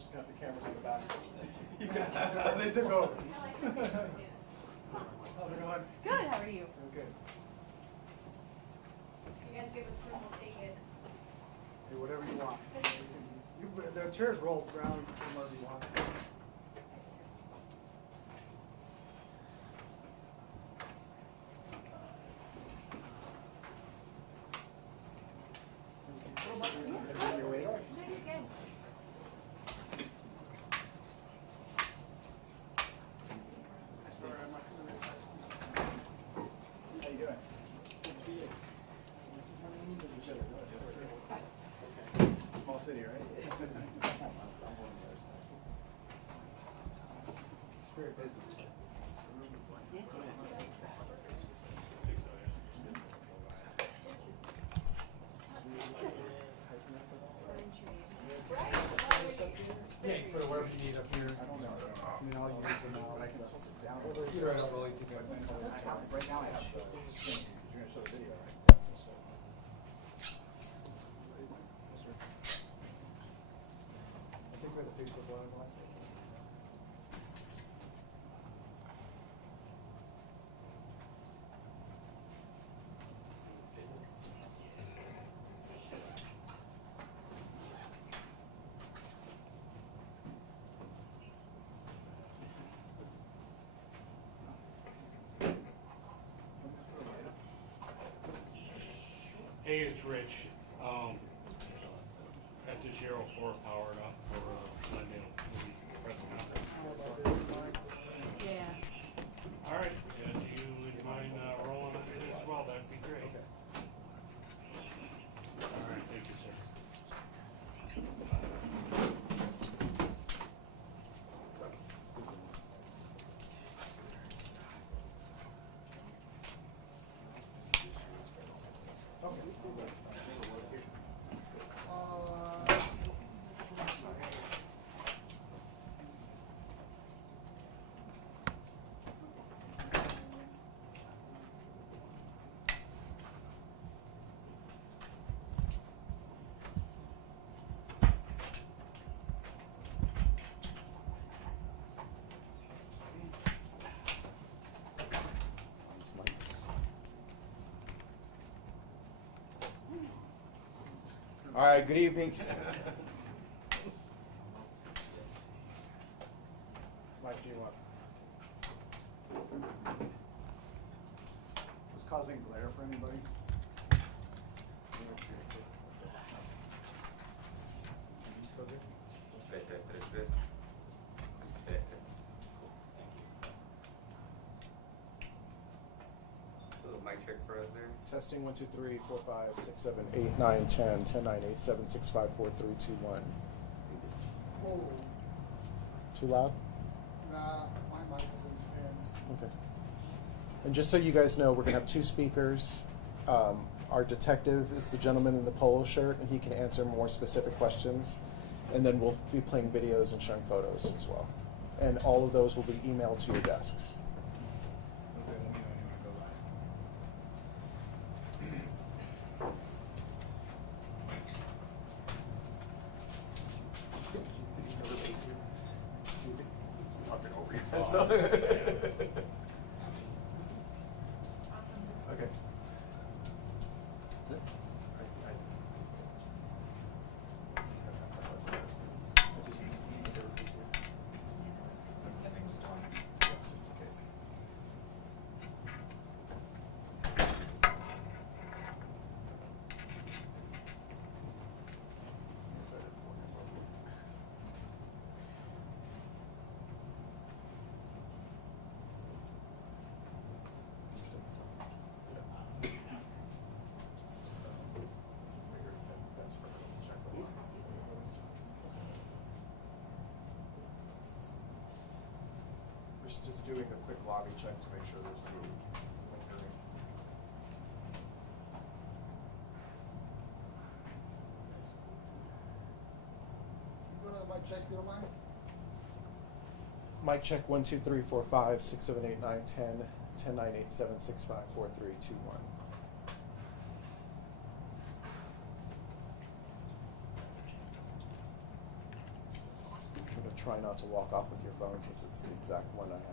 just got the cameras in the back. You guys, they took over. How's it going? Good, how are you? Doing good. You guys give us room, we'll take it. Hey, whatever you want. The chairs roll around from wherever you want. City, right? It's very busy. Yeah, you put it wherever you need up here. I don't know. I mean, I'll use them now. I can tilt it down. You're right, I'll really think right now I have you're going to show the video, right? I think we had a Facebook Live last week. Hey, it's Rich. Got this Zero 4 powered up for Glendale press conference. Yeah. All right, if you would mind rolling on it as well, that'd be great. Okay. All right, thank you, sir. All right, good evening. Mike, do you want? Is this causing glare for anybody? You still good? Mic check for us there. Testing 1 2 3 4 5 6 7 8 9 10 10 9 8 7 6 5 4 3 2 1. Oh, Too loud? nah, my mic is interference. Okay. And just so you guys know, we're gonna have two speakers. Our detective is the gentleman in the polo shirt, and he can answer more specific questions. And then we'll be playing videos and showing photos as well. And all of those will be emailed to your desks. So, okay. Just doing a quick lobby check to make sure there's no lingering. You go to mic check if you don't mind? Mic check 1 2 3 4 5 6 7 8 9 10 10 9 8 7 6 5 4 3 2 1. try not to walk off with your phone since it's the exact one I have.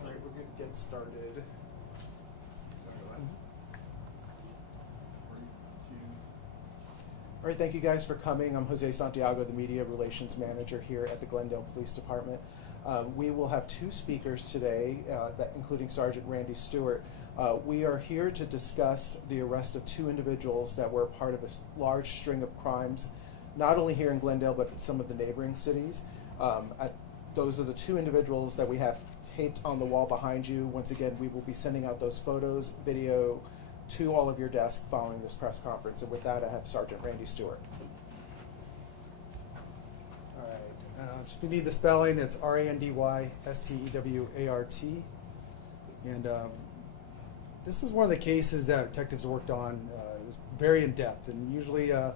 All right, we're going to get started. All right, thank you guys for coming. I'm Jose Santiago, the Media Relations Manager here at the Glendale Police Department. We will have two speakers today, including Sergeant Randy Stewart. We are here to discuss the arrest of two individuals that were part of a large string of crimes, not only here in Glendale, but in some of the neighboring cities. Those are the two individuals that we have taped on the wall behind you. Once again, we will be sending out those photos, video, to all of your desks following this press conference. And with that, I have Sergeant Randy Stewart. All right. If you need the spelling, it's RANDYSTEWART. And this is one of the cases that detectives worked on. It was very in-depth. And usually, if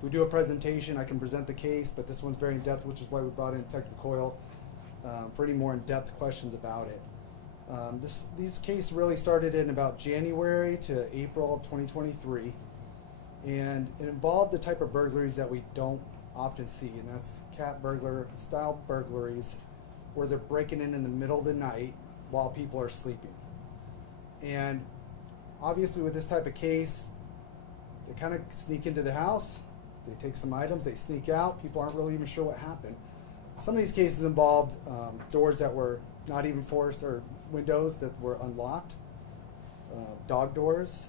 we do a presentation, I can present the case, but this one's very in-depth, which is why we brought in Detective Coyle for any more in-depth questions about it. These cases really started in about January to April of 2023, and it involved the type of burglaries that we don't often see, and that's cat burglar style burglaries, where they're breaking in the middle of the night while people are sleeping. And obviously with this type of case, they kind of sneak into the house, they take some items, they sneak out, people aren't really even sure what happened. Some of these cases involved doors that were not even forced, or windows that were unlocked, dog doors.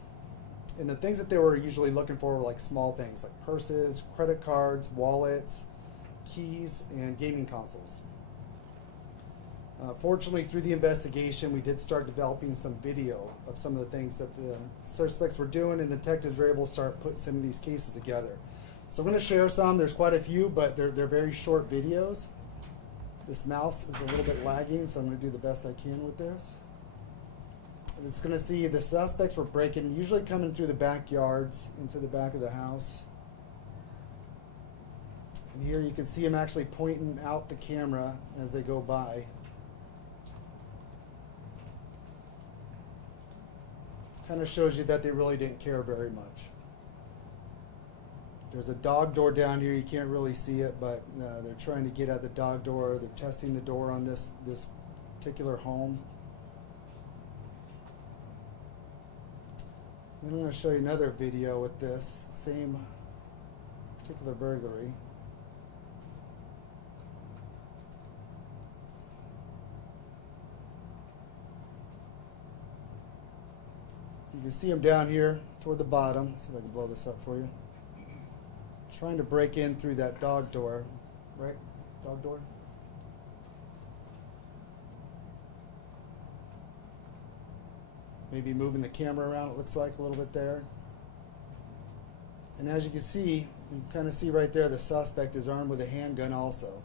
And the things that they were usually looking for were like small things like purses, credit cards, wallets, keys, and gaming consoles. Fortunately, through the investigation, we did start developing some video of some of the things that the suspects were doing, and the detectives were able to start putting some of these cases together. So I'm going to share some. There's quite a few, but they're very short videos. This mouse is a little bit lagging, so I'm going to do the best I can with this. And it's going to see the suspects were breaking, usually coming through the backyards into the back of the house. And here you can see them actually pointing out the camera as they go by. Kind of shows you that they really didn't care very much. There's a dog door down here. You can't really see it, but they're trying to get at the dog door. They're testing the door on this particular home. Then I'm going to show you another video with this same particular burglary. You can see them down here toward the bottom. Let's see if I can blow this up for you. Trying to break in through that dog door, right? Dog door. Maybe moving the camera around, it looks like a little bit there. And as you can see, you can kind of see right there the suspect is armed with a handgun also.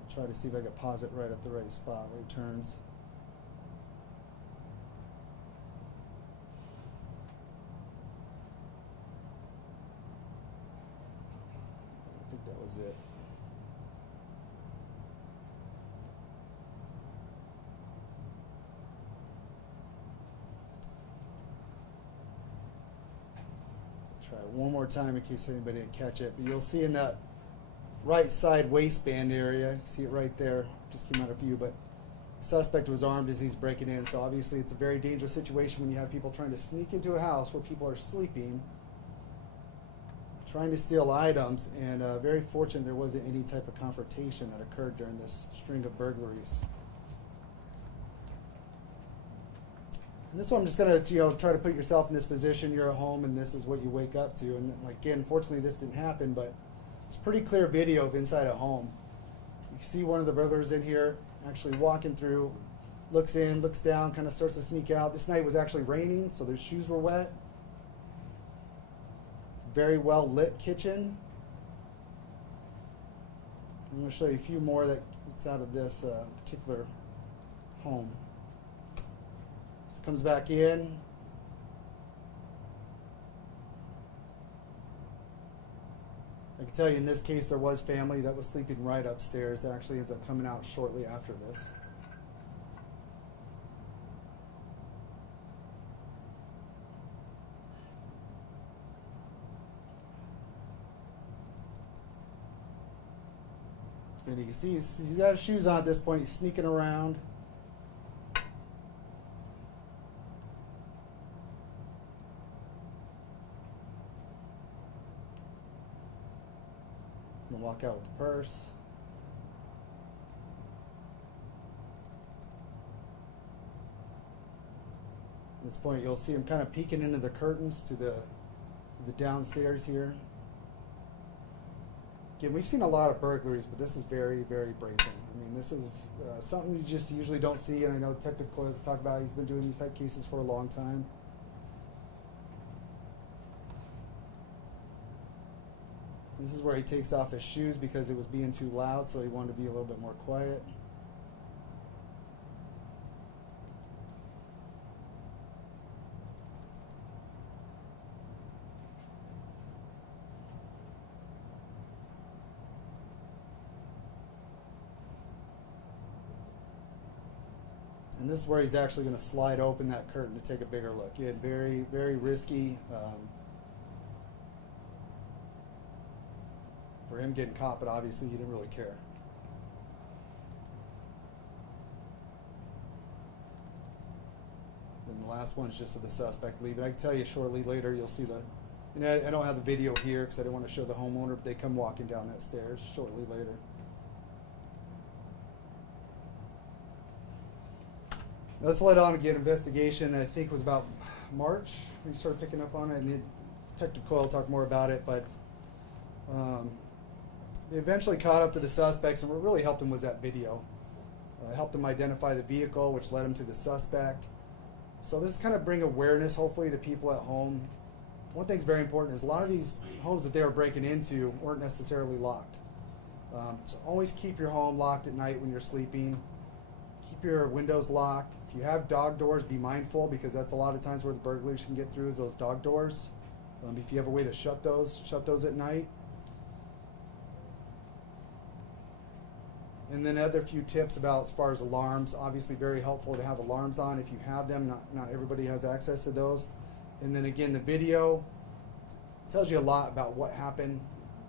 I'll try to see if I can pause it right at the right spot where he turns. I think that was it. Try it one more time in case anybody didn't catch it. But you'll see in that right side waistband area, you see it right there, just came out of view, but the suspect was armed as he's breaking in, so obviously it's a very dangerous situation when you have people trying to sneak into a house where people are sleeping, trying to steal items, and very fortunate there wasn't any type of confrontation that occurred during this string of burglaries. And this one, I'm just gonna try to put yourself in this position. You're at home, and this is what you wake up to. And again, fortunately, this didn't happen, but it's a pretty clear video of inside a home. You can see one of the burglars in here actually walking through, looks in, looks down, kind of starts to sneak out. This night was actually raining, so their shoes were wet. Very well lit kitchen. I'm going to show you a few more that's out of this particular home. This comes back in. I can tell you in this case there was family that was sleeping right upstairs. That actually ends up coming out shortly after this. And you can see he's got his shoes on at this point. He's sneaking around. And walk out with the purse. At this point, you'll see him kind of peeking into the curtains to the downstairs here. Again, we've seen a lot of burglaries, but this is very, very brazen. I mean, this is something you just usually don't see, and I know Detective Coyle talked about. He's been doing these type cases for a long time. This is where he takes off his shoes because it was being too loud, so he wanted to be a little bit more quiet. And this is where he's actually going to slide open that curtain to take a bigger look. Again, very, very risky. For him getting caught, but obviously he didn't really care. And the last one is just of the suspect leaving. I can tell you shortly later you'll see and I don't have the video here because I didn't want to show the homeowner, but they come walking down that stairs shortly later. This led on again investigation. I think it was about March we started picking up on it, and Detective Coyle talked more about it. But they eventually caught up to the suspects, and what really helped them was that video. Helped them identify the vehicle, which led them to the suspect. So this kind of bring awareness, hopefully, to people at home. One thing's very important is a lot of these homes that they were breaking into weren't necessarily locked. So always keep your home locked at night when you're sleeping. Keep your windows locked. If you have dog doors, be mindful because that's a lot of times where the burglars can get through is those dog doors. If you have a way to shut those at night. And then other few tips about as far as alarms. Obviously very helpful to have alarms on if you have them. Not everybody has access to those. And then again, the video tells you a lot about what happened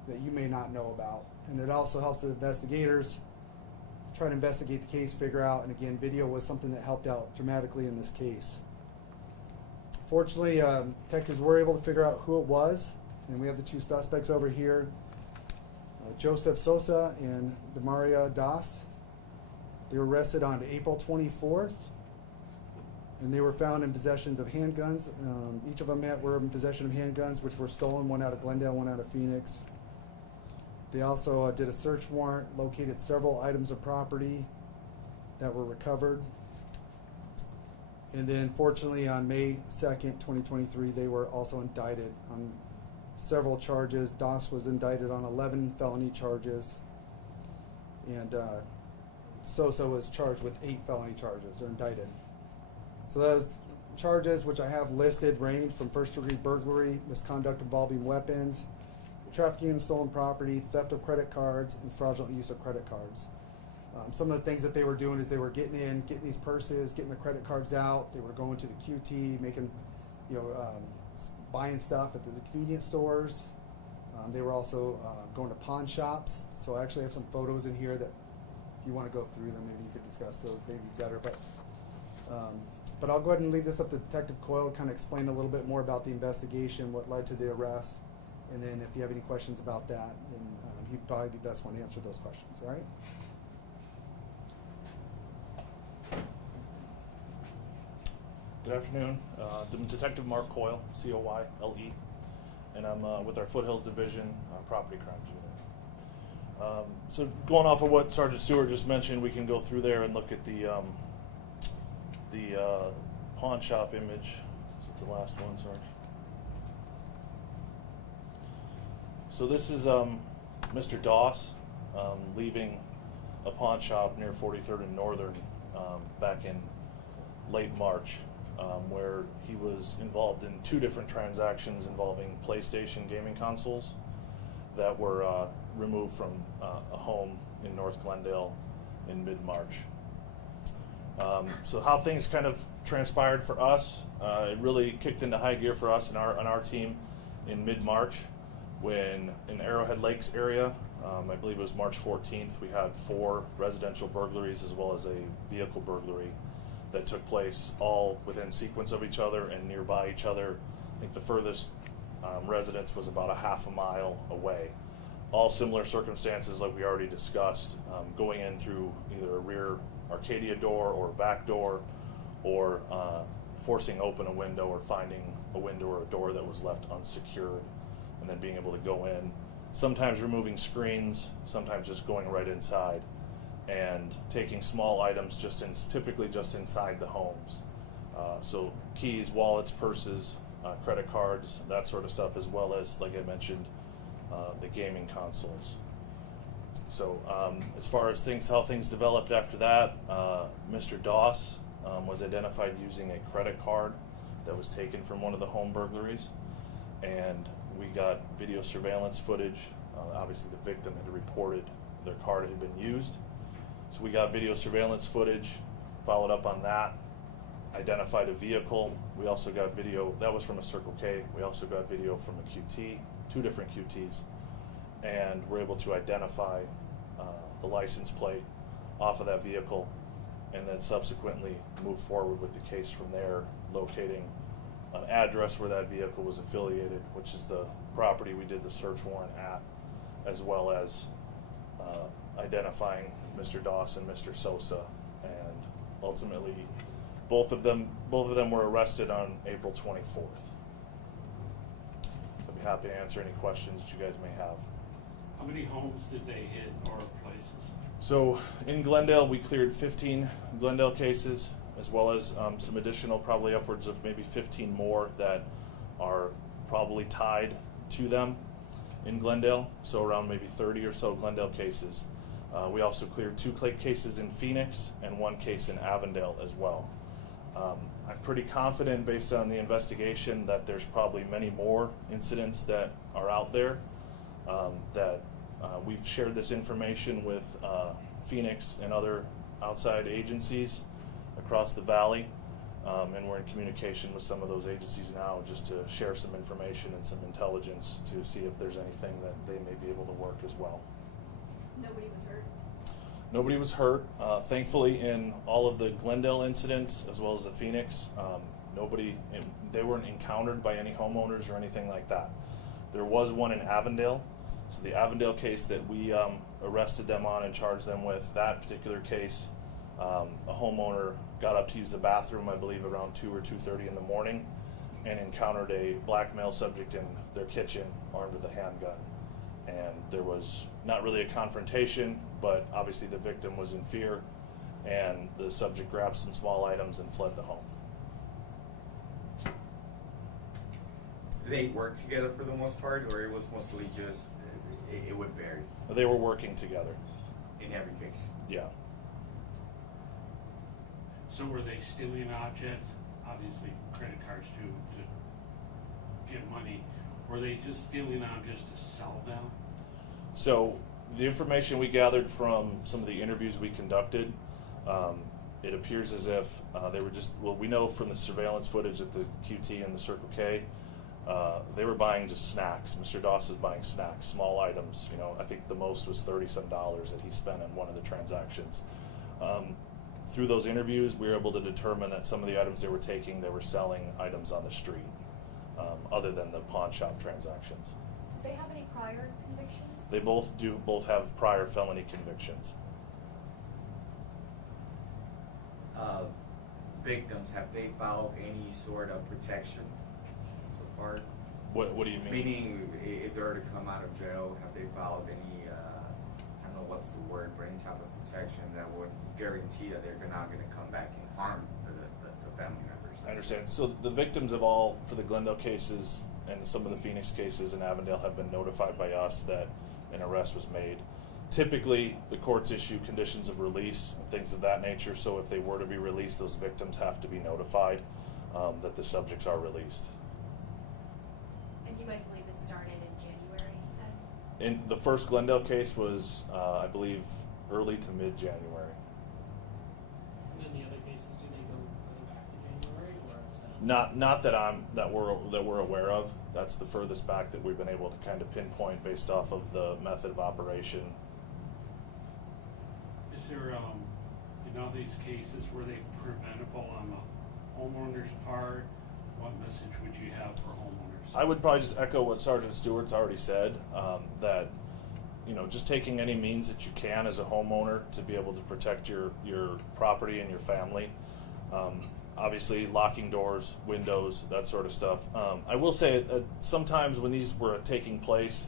that you may not know about. And it also helps the investigators try to investigate the case, figure out, and again, video was something that helped out dramatically in this case. Fortunately, detectives were able to figure out who it was, and we have the two suspects over here, Joseph Sosa and Demaria Das. They were arrested on April 24th, and they were found in possession of handguns. Each of them were in possession of handguns, which were stolen, one out of Glendale, one out of Phoenix. They also did a search warrant, located several items of property that were recovered. And then fortunately on May 2nd, 2023, they were also indicted on several charges. Das was indicted on 11 felony charges. And Sosa was charged with 8 felony charges, or indicted. So those charges, which I have listed, range from first-degree burglary, misconduct involving weapons, trafficking in stolen property, theft of credit cards, and fraudulent use of credit cards. Some of the things that they were doing is they were getting these purses, getting the credit cards out. They were going to the QT, making, buying stuff at the convenience stores. They were also going to pawn shops. So I actually have some photos in here that, if you want to go through them, maybe you could discuss those. Maybe better, but I'll go ahead and leave this up to Detective Coyle, kind of explain a little bit more about the investigation, what led to the arrest. And then if you have any questions about that, then he'd probably be the best one to answer those questions, all right? Good afternoon. Detective Mark Coyle, C-O-Y-L-E, and I'm with our Foothills Division Property Crimes Unit. So going off of what Sergeant Stewart just mentioned, we can go through there and look at the pawn shop image. Is it the last one, Sarge? So this is Mr. Doss leaving a pawn shop near 43rd and Northern back in late March, where he was involved in two different transactions involving PlayStation gaming consoles that were removed from a home in North Glendale in mid-March. So how things kind of transpired for us, it really kicked into high gear for us and on our team in mid-March when in Arrowhead Lakes area, I believe it was March 14th, we had 4 residential burglaries as well as a vehicle burglary that took place all within sequence of each other and nearby each other. I think the furthest residence was about a half a mile away. All similar circumstances like we already discussed, going in through either a rear Arcadia door or a back door, or forcing open a window or finding a window or a door that was left unsecured and then being able to go in, sometimes removing screens, sometimes just going right inside and taking small items typically just inside the homes. So keys, wallets, purses, credit cards, that sort of stuff, as well as, like I mentioned, the gaming consoles. So as far as how things developed after that, Mr. Doss was identified using a credit card that was taken from one of the home burglaries, and we got video surveillance footage. Obviously the victim had reported their card had been used. So we got video surveillance footage, followed up on that, identified a vehicle. We also got video, that was from a Circle K. We also got video from a QT, 2 different QTs, and we're able to identify the license plate off of that vehicle, and then subsequently move forward with the case from there, locating an address where that vehicle was affiliated, which is the property we did the search warrant at, as well as identifying Mr. Doss and Mr. Sosa, and ultimately both of them were arrested on April 24th. So I'd be happy to answer any questions that you guys may have. How many homes did they hit or places? So in Glendale, we cleared 15 Glendale cases, as well as some additional, probably upwards of maybe 15 more that are probably tied to them in Glendale. So around maybe 30 or so Glendale cases. We also cleared 2 cases in Phoenix and 1 case in Avondale as well. I'm pretty confident, based on the investigation, that there's probably many more incidents that are out there. That we've shared this information with Phoenix and other outside agencies across the valley, and we're in communication with some of those agencies now just to share some information and some intelligence to see if there's anything that they may be able to work as well. Nobody was hurt? Nobody was hurt. Thankfully, in all of the Glendale incidents, as well as the Phoenix, they weren't encountered by any homeowners or anything like that. There was one in Avondale. So the Avondale case that we arrested them on and charged them with, that particular case, a homeowner got up to use the bathroom, I believe around 2 or 2:30 in the morning, and encountered a black male subject in their kitchen armed with a handgun. And there was not really a confrontation, but obviously the victim was in fear, and the subject grabbed some small items and fled the home. Did they work together for the most part, or it was mostly just, it would vary They were working together. in every case? Yeah. So were they stealing objects? Obviously credit cards to get money. Were they just stealing objects to sell them? So the information we gathered from some of the interviews we conducted, it appears as if they were we know from the surveillance footage at the QT and the Circle K, they were buying just snacks. Mr. Doss was buying snacks, small items. I think the most was $30-some that he spent on one of the transactions. Through those interviews, we were able to determine that some of the items they were taking, they were selling items on the street, other than the pawn shop transactions. Did they have any prior convictions? They both have prior felony convictions. victims, have they filed any sort of protection so far? What do you mean? Meaning, if they were to come out of jail, have they filed any, I don't know what's the word, but any type of protection that would guarantee that they're not going to come back and harm the family members? I understand. So the victims of all, for the Glendale cases and some of the Phoenix cases in Avondale, have been notified by us that an arrest was made. Typically, the courts issue conditions of release and things of that nature, so if they were to be released, those victims have to be notified that the subjects are released. And you guys believe this started in January, you said? In the first Glendale case was, I believe, early to mid-January. And then the other cases, do they go further back to January, or is that? Not that we're aware of. That's the furthest back that we've been able to kind of pinpoint based off of the method of operation. Is there, these cases, were they preventable on the homeowner's part? What message would you have for homeowners? I would probably just echo what Sergeant Stewart's already said, that, just taking any means that you can as a homeowner to be able to protect your property and your family. Obviously, locking doors, windows, that sort of stuff. I will say sometimes when these were taking place,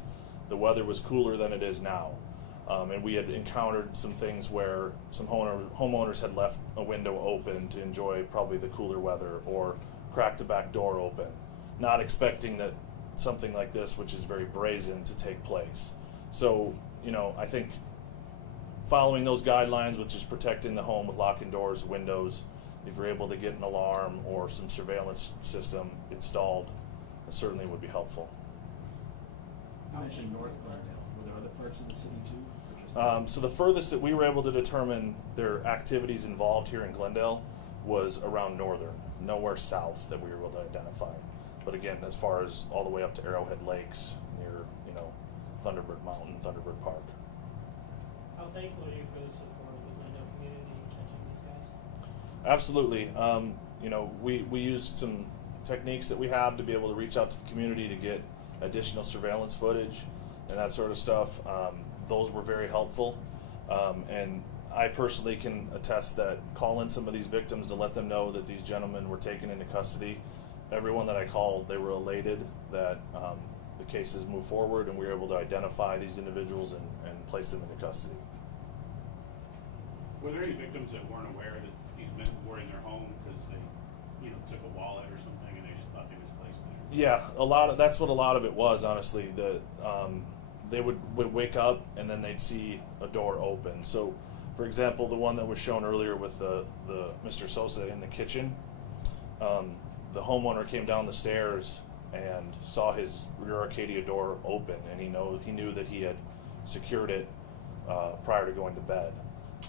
the weather was cooler than it is now. And we had encountered some things where some homeowners had left a window open to enjoy probably the cooler weather, or cracked a back door open, not expecting that something like this, which is very brazen, to take place. So, I think following those guidelines, which is protecting the home with locking doors, windows, if you're able to get an alarm or some surveillance system installed, it certainly would be helpful. You mentioned North Glendale. Were there other parts of the city too? So the furthest that we were able to determine their activities involved here in Glendale was around Northern, nowhere south that we were able to identify. But again, as far as all the way up to Arrowhead Lakes, near, Thunderbird Mountain, Thunderbird Park. How thankful are you for the support of the Glendale community in catching these guys? Absolutely. We used some techniques that we have to be able to reach out to the community to get additional surveillance footage and that sort of stuff. Those were very helpful. And I personally can attest that calling some of these victims to let them know that these gentlemen were taken into custody, everyone that I called, they were elated that the cases moved forward and we were able to identify these individuals and place them into custody. Were there any victims that weren't aware that these men were in their home because they, took a wallet or something and they just thought they misplaced it? Yeah, that's what a lot of it was, honestly. They would wake up and then they'd see a door open. So, for example, the one that was shown earlier with the Mr. Sosa in the kitchen, the homeowner came down the stairs and saw his rear Arcadia door open, and he knew that he had secured it prior to going to bed.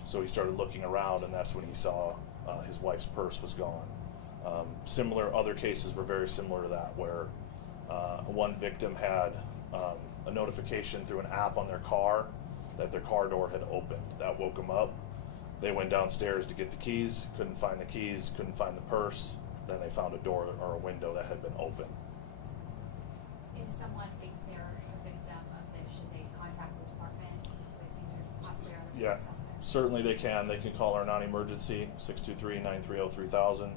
So he started looking around, and that's when he saw his wife's purse was gone. Similar other cases were very similar to that, where one victim had a notification through an app on their car that their car door had opened. That woke them up. They went downstairs to get the keys, couldn't find the keys, couldn't find the purse. Then they found a door or a window that had been open. If someone thinks they're a victim of this, should they contact the department since we think there's possibly other Yeah, victims out there? certainly they can. They can call our non-emergency 623-930-3000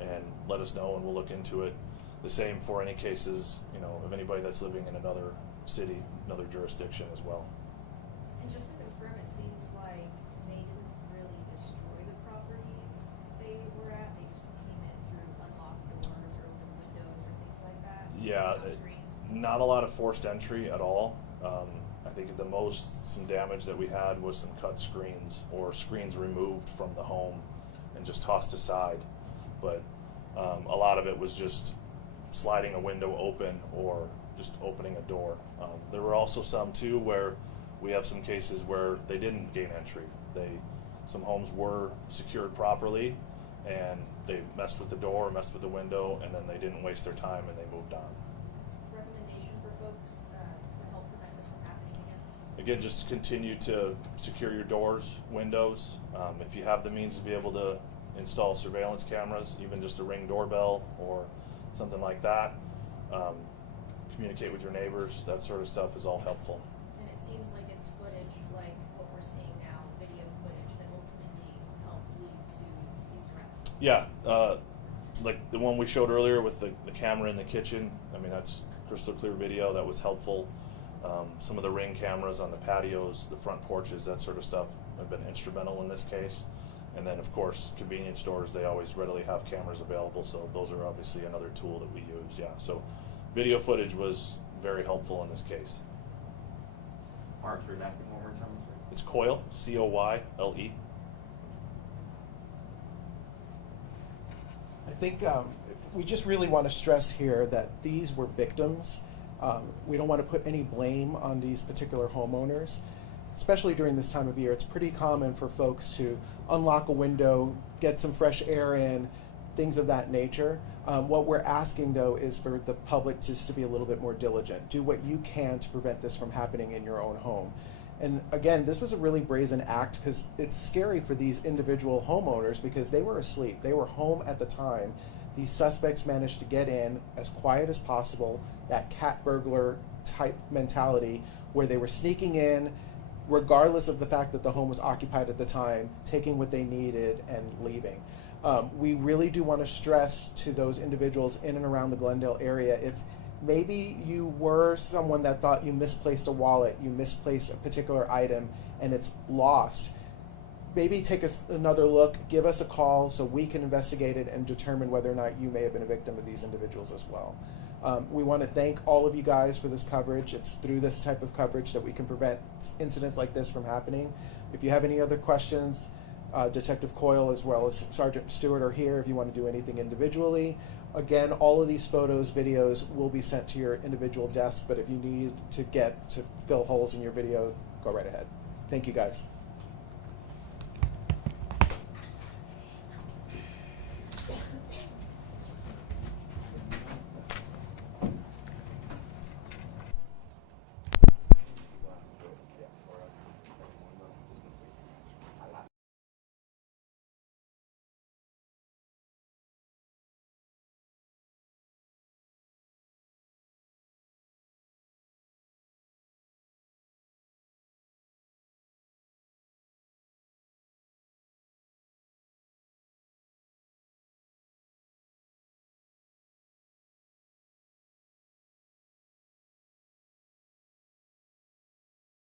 and let us know, and we'll look into it. The same for any cases, of anybody that's living in another city, another jurisdiction as well. And just to confirm, it seems like they didn't really destroy the properties they were at. They just came in through unlocked doors or open windows or things like that. Yeah, No screens. not a lot of forced entry at all. I think at the most, some damage that we had was some cut screens or screens removed from the home and just tossed aside. But a lot of it was just sliding a window open or just opening a door. There were also some too where we have some cases where they didn't gain entry. Some homes were secured properly and they messed with the door, messed with the window, and then they didn't waste their time and they moved on. Recommendation for folks to help prevent this from happening again? Again, just continue to secure your doors, windows. If you have the means to be able to install surveillance cameras, even just a Ring doorbell or something like that, communicate with your neighbors, that sort of stuff is all helpful. And it seems like it's footage like what we're seeing now, video footage that ultimately helped lead to these arrests. Yeah, like the one we showed earlier with the camera in the kitchen. I mean, that's crystal clear video. That was helpful. Some of the Ring cameras on the patios, the front porches, that sort of stuff have been instrumental in this case. And then, of course, convenience stores, they always readily have cameras available, so those are obviously another tool that we use, yeah. So video footage was very helpful in this case. Mark, your last name one more time, sir? It's Coyle, C-O-Y-L-E. I think we just really want to stress here that these were victims. We don't want to put any blame on these particular homeowners. Especially during this time of year, it's pretty common for folks to unlock a window, get some fresh air in, things of that nature. What we're asking, though, is for the public just to be a little bit more diligent. Do what you can to prevent this from happening in your own home. And again, this was a really brazen act because it's scary for these individual homeowners because they were asleep. They were home at the time. These suspects managed to get in as quiet as possible, that cat burglar type mentality where they were sneaking in, regardless of the fact that the home was occupied at the time, taking what they needed and leaving. We really do want to stress to those individuals in and around the Glendale area, if maybe you were someone that thought you misplaced a wallet, you misplaced a particular item, and it's lost, maybe take another look, give us a call so we can investigate it and determine whether or not you may have been a victim of these individuals as well. We want to thank all of you guys for this coverage. It's through this type of coverage that we can prevent incidents like this from happening. If you have any other questions, Detective Coyle as well as Sergeant Stewart are here if you want to do anything individually. Again, all of these photos, videos will be sent to your individual desk, but if you need to get to fill holes in your video, go right ahead. Thank you guys.